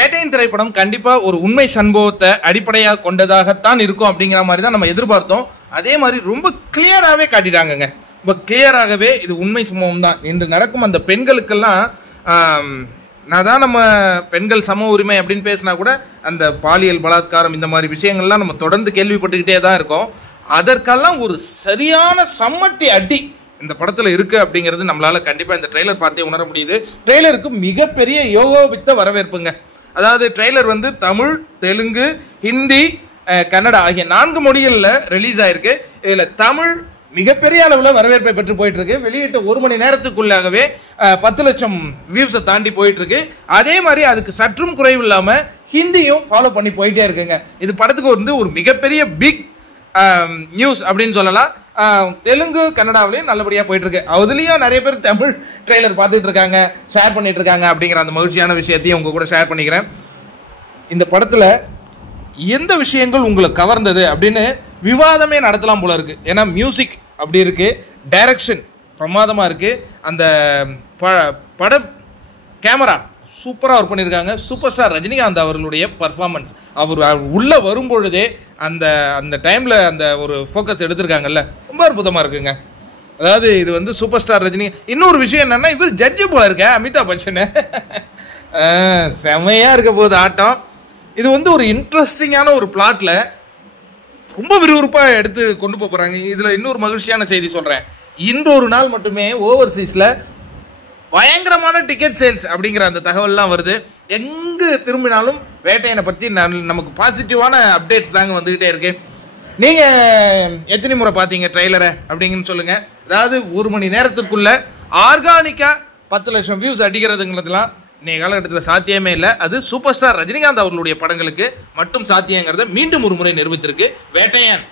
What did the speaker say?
வேட்டையின் திரைப்படம் கண்டிப்பா ஒரு உண்மை சம்பவத்தை அடிப்படையாக கொண்டதாகத்தான் இருக்கும் அப்படிங்கிற மாதிரி தான் நம்ம எதிர்பார்த்தோம். அதே மாதிரி ரொம்ப கிளியராகவே காட்டிட்டாங்கங்க. ரொம்ப கிளியராகவே இது உண்மை சம்பவம் தான். இன்று நடக்கும் அந்த பெண்களுக்கெல்லாம் நான் தான் நம்ம பெண்கள் சம உரிமை அப்படின்னு பேசினா கூட அந்த பாலியல் பலாத்காரம் இந்த மாதிரி விஷயங்கள்லாம் நம்ம தொடர்ந்து கேள்விப்பட்டுக்கிட்டே தான் இருக்கோம். அதற்கெல்லாம் ஒரு சரியான சம்மட்டி அடி இந்த படத்தில் இருக்கு அப்படிங்கிறது நம்மளால கண்டிப்பாக இந்த ட்ரெய்லர் பார்த்தே உணர முடியுது. ட்ரெய்லருக்கு மிகப்பெரிய யோகோபித்த வரவேற்புங்க. அதாவது ட்ரெய்லர் வந்து தமிழ், தெலுங்கு, ஹிந்தி, கன்னடா ஆகிய 4 மொழிகளில் ரிலீஸ் ஆயிருக்கு. இதில் தமிழ் மிகப்பெரிய அளவில் வரவேற்பை பெற்று போயிட்டு இருக்கு. வெளியிட்ட 1 மணி நேரத்துக்குள்ளாகவே 10 லட்சம் வியூஸை தாண்டி போயிட்டு இருக்கு. அதே மாதிரி அதுக்கு சற்றும் குறைவு இல்லாமல் ஹிந்தியும் ஃபாலோ பண்ணி போயிட்டே இருக்குங்க. இது படத்துக்கு வந்து ஒரு மிகப்பெரிய பிக் நியூஸ் அப்படின்னு சொல்லலாம். தெலுங்கு, கன்னடாவிலையும் நல்லபடியாக போயிட்டு இருக்கு. அதுலேயும் நிறைய பேர் தமிழ் ட்ரெய்லர் பார்த்துட்டு இருக்காங்க, ஷேர் பண்ணிட்டு இருக்காங்க. அப்படிங்கிற அந்த மகிழ்ச்சியான விஷயத்தையும் உங்க கூட ஷேர் பண்ணிக்கிறேன். இந்த படத்தில் எந்த விஷயங்கள் உங்களை கவர்ந்தது அப்படின்னு விவாதமே நடத்தலாம் போல இருக்கு. ஏன்னா மியூசிக் அப்படி இருக்கு, டைரக்ஷன் பிரமாதமாக இருக்கு, அந்த பட கேமரா சூப்பராக ஒர்க் பண்ணியிருக்காங்க. சூப்பர் ஸ்டார் ரஜினிகாந்த் அவர்களுடைய பர்ஃபார்மன்ஸ், அவர் உள்ளே வரும்பொழுதே அந்த அந்த டைமில் அந்த ஒரு ஃபோக்கஸ் எடுத்திருக்காங்கல்ல, ரொம்ப அற்புதமாக இருக்குங்க. அதாவது இது வந்து சூப்பர் ஸ்டார் ரஜினி. இன்னொரு விஷயம் என்னன்னா, இவர் ஜட்ஜு போல இருக்க அமிதாப் பச்சன். செமையாக இருக்க போகுது ஆட்டம். இது வந்து ஒரு இன்ட்ரெஸ்டிங்கான ஒரு பிளாட்ல ரொம்ப விறுவிறுப்பாக எடுத்து கொண்டு போகிறாங்க. இதில் இன்னொரு மகிழ்ச்சியான செய்தி சொல்கிறேன். இன்றொரு நாள் மட்டுமே ஓவர்சீஸில் பயங்கரமான டிக்கெட் சேல்ஸ் அப்படிங்கிற அந்த தகவல்லாம் வருது. எங்கே திரும்பினாலும் வேட்டையனை பற்றி நமக்கு பாசிட்டிவான அப்டேட்ஸ் தாங்க வந்துக்கிட்டே இருக்கு. நீங்கள் எத்தனை முறை பார்த்தீங்க ட்ரெய்லரை அப்படிங்கன்னு சொல்லுங்கள். அதாவது 1 மணி நேரத்துக்குள்ள ஆர்கானிக்காக 10 லட்சம் வியூஸ் அடிக்கிறதுங்கிறதுலாம் இன்னைய காலகட்டத்தில் சாத்தியமே இல்லை. அது சூப்பர் ஸ்டார் ரஜினிகாந்த் அவர்களுடைய படங்களுக்கு மட்டும் சாத்தியங்கிறத மீண்டும் ஒரு முறை நிரூபித்திருக்கு வேட்டையன்.